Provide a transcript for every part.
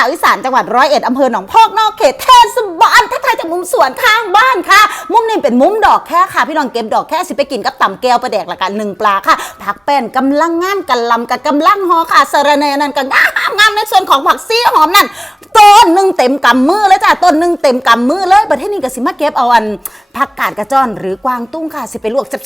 าวอีสานจังหวัดร้อยเอ็ดอำเภอหนองพอกนอกเขตเทศบาลทักทายจากมุมสวนข้างบ้านค่ะ มุมนี้เป็นมุมดอกแค่ค่ะพี่น้องเก็บดอกแค่สิไปกินกับต่ำแก้วประแดกละกันหนึ่งปลาค่ะผักแป้นกำลังงามกันลำกับกำลังหอค่ะสะระแนนั่นก็งามงามในส่วนของผักซีหอมนั่น ต้นหนึ่งเต็มกำมือแล้วจ้ะต้นหนึ่งเต็มกำมือเลยประเทศนี้ก็สิมาเก็บเอาอันผักกาดกระจ้อนหรือกวางตุ้งค่ะสิไปลวกแซ่บ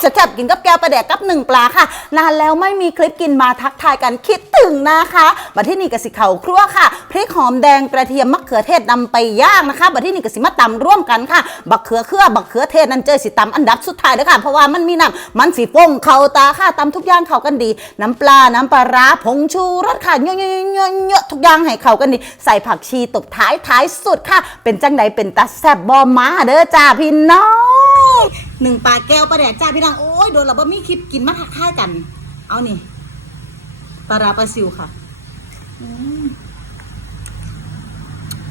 แซ่บกินกับแก้วประแดกกับหนึ่งปลาค่ะ นานแล้วไม่มีคลิปกินมาทักทายกันคิดถึงนะคะบัดที่นี่กสิเขาครัวค่ะ พริกหอมแดงกระเทียมมะเขือเทศนำไปย่างนะคะบัดที่นี่กสิมาตำร่วมกันค่ะ บักเขือเครือบักเขือเทศนั้นเจอสิตำอันดับสุดท้ายเลยค่ะ เพราะว่ามันมีน้ำมันสีฟงเข้าตาค่ะตำทุกอย่างเข้ากันดี น้ำปลาน้ำปลาร้าผงชูรสค่ะเยอะๆๆๆๆทุกอย่างให้เข้ากันดี ใส่ผักชีตบท้ายท้ายสุดค่ะ เป็นจังใดเป็นตาแซบบอมาเด้อจ้าพี่น้องหนึ่งปลาแก้วปลาแดกจ้าพี่น้องโอ้ยโดนเราบ่มีคลิปกินมาทักทายกัน เอานี่ปลาร้าปลาซิวค่ะปล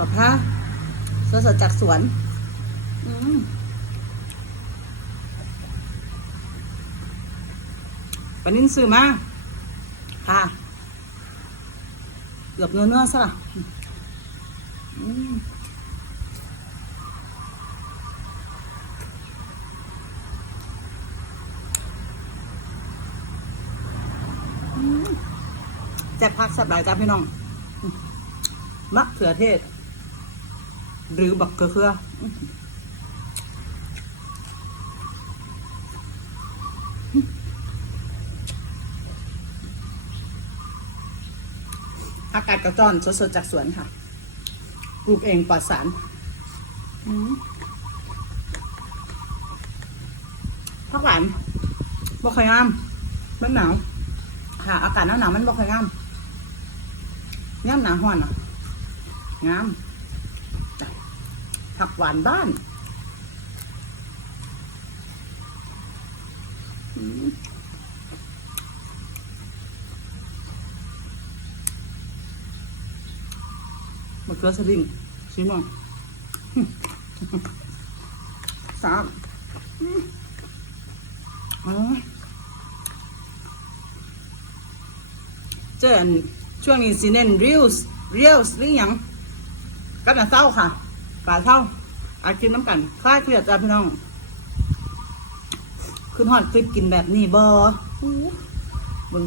าพระสดสดๆจากสวน อืมปนินซื้อมาค่ะเกือบเนื้อเนื้อๆซะละอืมแจ็คพักสับหลายจ้าพี่น้องมมะเขือเทศ หรือบักเขือเขืออากาศกระจอนสดๆจากสวนค่ะปลูกเองปลอดสารผักหวานบ่ค่อยงามมันหนาวค่ะ อากาศหนาวหนาวมันบ่ค่อยงามงามหนาห้อนอะงาม ผักหวานบ้านมะเขือสลิงสีม่วงสามเจนช่วงนี้สิเน้น reels reels หรือยังกันนะเศร้าค่ะ ปลาเท่าอากินน้ำกันคล้ายเครียดจ้าพี่น้องขึ้นหอดคลิปกินแบบนี้บอบึง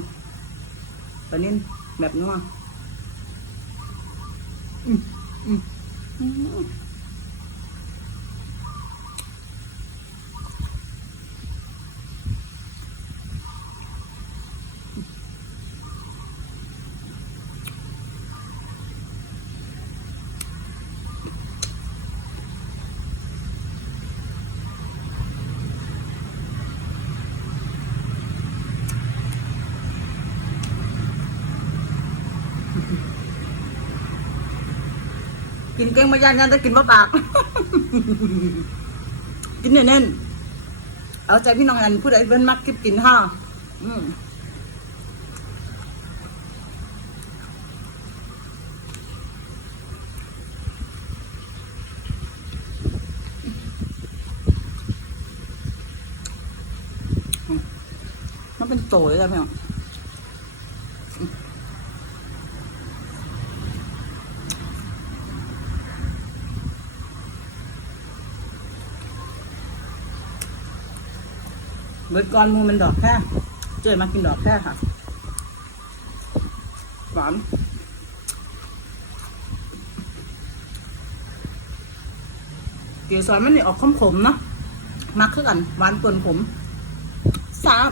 ตอนนี้แบบนัวอืมอืมอืม กินเก่งมายันยันจะกินบ่ปาก กินเน้นๆเอาใจพี่น้องอันผู้ใดเป็นมักคลิปกินห้าอืมมันเป็นโตเลยจ้ะพี่น้อง เบิดก่อนมูมันดอกแค่เจอมากินดอกแค่ค่ะหวานเกสรมันนี่ออกขมๆเนาะมักคือกันหวานปนขมสาม